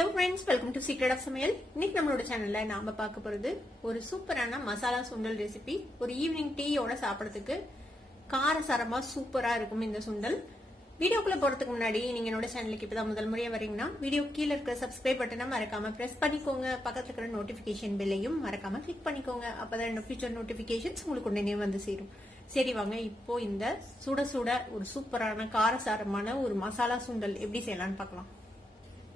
Hello friends, welcome to secret of சமையல். இன்னைக்கு நம்மளோட சேனல்ல நாம பார்க்க போறது ஒரு சூப்பரான மசாலா சுண்டல் ரெசிபி. ஒரு ஈவினிங் டீயோட சாப்பிடறதுக்கு காரசாரமா சூப்பரா இருக்கும் இந்த சுண்டல். வீடியோக்குள்ள போறதுக்கு முன்னாடி நீங்க என்னோட சேனலுக்கு இப்பதான் முதல் முறையா வரீங்கன்னா வீடியோ கீழே இருக்கிற சப்ஸ்கிரைப் பட்டனை மறக்காம பிரஸ் பண்ணிக்கோங்க. பக்கத்துல இருக்கிற நோட்டிபிகேஷன் பெல்லையும் மறக்காம கிளிக் பண்ணிக்கோங்க. அப்பதான் என்னோட ஃபியூச்சர் நோட்டிபிகேஷன்ஸ் உங்களுக்கு உடனே வந்து சேரும். சரி வாங்க, இப்போ இந்த சுட சுட ஒரு சூப்பரான காரசாரமான ஒரு மசாலா சுண்டல் எப்படி செய்யலாம்னு பார்க்கலாம்.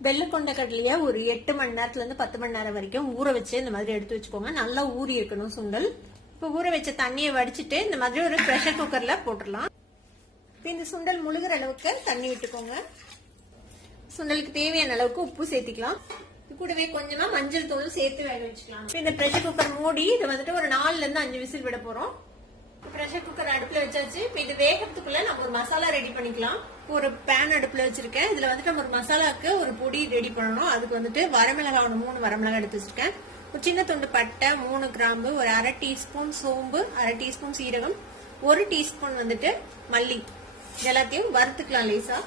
வெள்ளை கொண்ட கடலைய ஒரு 8 மணி நேரத்துல இருந்து 10 மணி நேரம் வரைக்கும் ஊற வச்சு இந்த மாதிரி எடுத்து வச்சுக்கோங்க. நல்லா ஊறி இருக்கணும் சுண்டல். இப்ப ஊற வச்ச தண்ணியை வடிச்சிட்டு இந்த மாதிரி ஒரு பிரஷர் குக்கர்ல போட்டுடலாம். இந்த சுண்டல் முழுகிற அளவுக்கு தண்ணி விட்டுக்கோங்க. சுண்டலுக்கு தேவையான அளவுக்கு உப்பு சேர்த்திக்கலாம். கூடவே கொஞ்சமா மஞ்சள் தூள் சேர்த்து வேக வச்சுக்கலாம். இந்த பிரஷர் குக்கர் மூடி இதை வந்துட்டு ஒரு 4ல இருந்து 5 விசில் விட போறோம். பிரஷர் குக்கர் அடுப்புல வச்சாச்சு. இப்ப இது வேகத்துக்குள்ள நம்ம ஒரு மசாலா ரெடி பண்ணிக்கலாம். ஒரு பேன் அடுப்புல வச்சிருக்கேன். இதுல வந்துட்டு நம்ம ஒரு மசாலாக்கு ஒரு பொடி ரெடி பண்ணணும். அதுக்கு வந்துட்டு வரமிளகாய் 3 வரமிளகாய் எடுத்து வச்சிருக்கேன். ஒரு சின்ன துண்டு பட்டை, 3 கிராம்பு, ஒரு 1/2 டீஸ்பூன் சோம்பு, 1/2 டீஸ்பூன் சீரகம், 1 டீஸ்பூன் வந்துட்டு மல்லி, எல்லாத்தையும் வறுத்துக்கலாம் லேசா.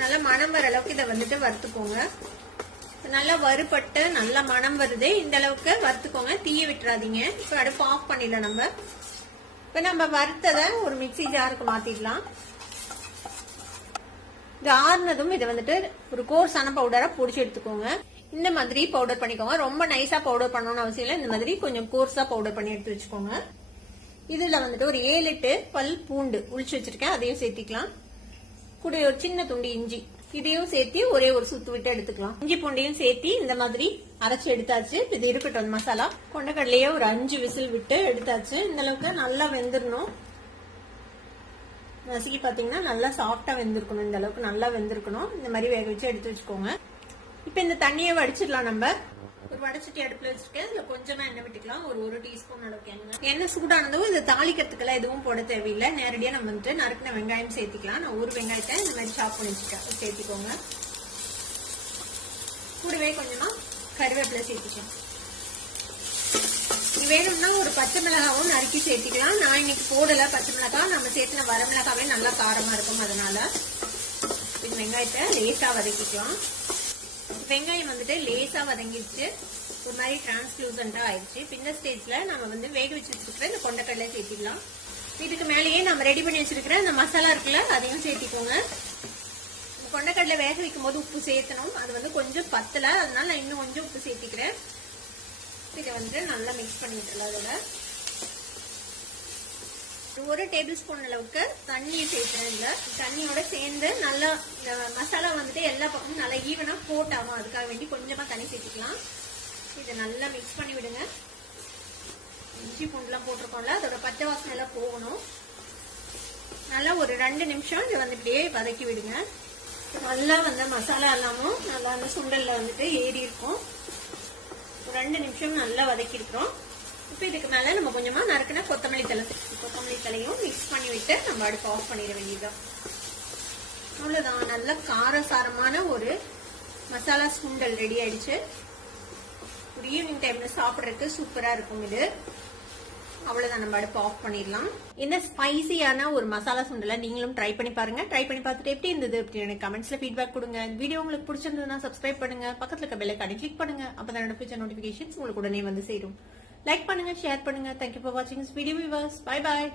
நல்லா மணம் வர அளவுக்கு இதை வந்துட்டு வறுத்துக்கோங்க. நல்லா வறுபட்டு நல்லா மணம் வருது. இந்த அளவுக்கு வறுத்துக்கோங்க, தீய விட்டுறாதீங்க. இப்ப அடுப்பு ஆஃப் பண்ணிடலாம். நம்ம வறுத்ததை ஒரு மிக்சி ஜாருக்கு மாத்திடலாம். இது ஆறுனதும் இதை வந்துட்டு ஒரு கோர்ஸான பவுடரா பொடிச்சு எடுத்துக்கோங்க. இந்த மாதிரி பவுடர் பண்ணிக்கோங்க. ரொம்ப நைஸா பவுடர் பண்ணணும்னு அவசியம் இல்லை. இந்த மாதிரி கொஞ்சம் கோர்ஸா பவுடர் பண்ணி எடுத்து வச்சுக்கோங்க. இதுல வந்துட்டு ஒரு 7-8 பல் பூண்டு உளிச்சு வச்சிருக்கேன், அதையும் சேர்த்திக்கலாம். கூட ஒரு சின்ன துண்டு இஞ்சி, இதையும் சேர்த்து ஒரே ஒரு சுத்து விட்டு எடுத்துக்கலாம். இஞ்சி பூண்டையும் சேர்த்து இந்த மாதிரி அரைச்சு எடுத்தாச்சு. இது இருக்கட்டும். மசாலா கொண்டக்கடலையே ஒரு 5 விசில் விட்டு எடுத்தாச்சு. இந்த அளவுக்கு நல்லா வெந்துடணும். நசுக்கி பாத்தீங்கன்னா நல்லா சாஃப்டா வெந்திருக்கணும். இந்த அளவுக்கு நல்லா வெந்திருக்கணும். இந்த மாதிரி வேக வச்சு எடுத்து வச்சுக்கோங்க. இப்ப இந்த தண்ணியை வடிச்சிடலாம். நம்ம ஒரு வடச்சட்டி அடுப்புல வச்சிருக்கேன். இதுல கொஞ்சமா எண்ணெய் விட்டுக்கலாம். ஒரு டீஸ்பூன் அளவுக்கு எண்ணெய் சூடானதும் இது தாளிக்கிறதுக்கெல்லாம் எதுவும் போட தேவையில்லை. நேரடியா நம்ம வந்துட்டு நறுக்கின வெங்காயம் சேர்த்திக்கலாம். நான் ஒரு வெங்காயத்தை இந்த மாதிரி சாப் பண்ணி வச்சுட்டேன், சேர்த்திக்கோங்க. கூடவே கொஞ்சமா கருவேப்பிலை சேர்த்திக்கலாம். வேணும்னா ஒரு பச்சை மிளகாவும் நறுக்கி சேர்த்திக்கலாம். நான் இன்னைக்கு போடல பச்சை மிளகாய். நம்ம சேர்த்துன வரமிளகாவே நல்லா காரமா இருக்கும். அதனால இந்த வெங்காயத்தை லேசா வதக்கிக்கலாம். வெங்காயம் வந்துட்டு லேசா வதங்கிடுச்சு. ஒரு மாதிரி டிரான்ஸ்லூசண்டா ஆயிடுச்சு. இந்த ஸ்டேஜ்ல நம்ம வந்து வேக வச்சு வச்சிருக்கிற இந்த கொண்டக்கடலை சேர்த்திடலாம். இதுக்கு மேலேயே நம்ம ரெடி பண்ணி வச்சிருக்கிற இந்த மசாலா இருக்குல்ல, அதையும் சேர்த்திக்கோங்க. கொண்டக்கடலை வேக வைக்கும் போது உப்பு சேர்த்தணும். அது வந்து கொஞ்சம் பத்தல, அதனால நான் இன்னும் கொஞ்சம் உப்பு சேர்த்திக்கிறேன். இதை வந்து நல்லா மிக்ஸ் பண்ணி விட்டுலாம். அதோட 1 டேபிள் ஸ்பூன் அளவுக்கு தண்ணியை சேர்க்கிறேன். இல்ல தண்ணியோட சேர்ந்து நல்லா மசாலா வந்துட்டு எல்லா பக்கமும் நல்லா ஈவனா போட்டாகும். அதுக்காக வேண்டி கொஞ்சமா தண்ணி சேர்த்துக்கலாம். இதை நல்லா மிக்ஸ் பண்ணி விடுங்க. இஞ்சி பூண்டுலாம் போட்டிருக்கோம்ல, அதோட பச்சை வாசனை எல்லாம் போகணும். நல்லா ஒரு 2 நிமிஷம் இதை வந்து இப்படியே வதக்கி விடுங்க. நல்லா வந்து மசாலா எல்லாமும் நல்லா அந்த சுண்டல்ல வந்துட்டு ஏறி இருக்கும். ஒரு 2 நிமிஷம் நல்லா வதக்கி இருக்கிறோம். இப்ப இதுக்கு மேல நம்ம கொஞ்சமா நறுக்குன கொத்தமல்லி தலையும் மிக்ஸ் பண்ணி விட்டு நம்ம அடுப்பு ஆஃப் பண்ணிட வேண்டியதுதான். அவ்வளவுதான். நல்ல காரசாரமான ஒரு மசாலா சுண்டல் ரெடி ஆயிடுச்சு. ஒரு ஈவினிங் டைம்ல சாப்பிடறதுக்கு சூப்பரா இருக்கும் இது. அவ்வளவுதான், நம்ம அடுப்பு ஆஃப் பண்ணிடலாம். இந்த ஸ்பைசியான ஒரு மசாலா சுண்டலை நீங்களும் ட்ரை பண்ணி பாருங்க. ட்ரை பண்ணி பார்த்துட்டு எப்படி இருந்தது அப்படின்னு எனக்கு கமெண்ட்ஸ்ல ஃபீட்பேக் கொடுங்க. வீடியோ உங்களுக்கு பிடிச்சிருந்ததுன்னா சப்ஸ்கிரைப் பண்ணுங்க. பக்கத்துல இருக்க பெல் ஐகானை கிளிக் பண்ணுங்க. அப்பதான் என்னோட ஃபியூச்சர் நோட்டிபிகேஷன்ஸ் உங்களுக்கு உடனே வந்து சேரும். லைக் பண்ணுங்க, ஷேர் பண்ணுங்க. தேங்க்யூ ஃபார் வாட்சிங் this video viewers. Bye bye.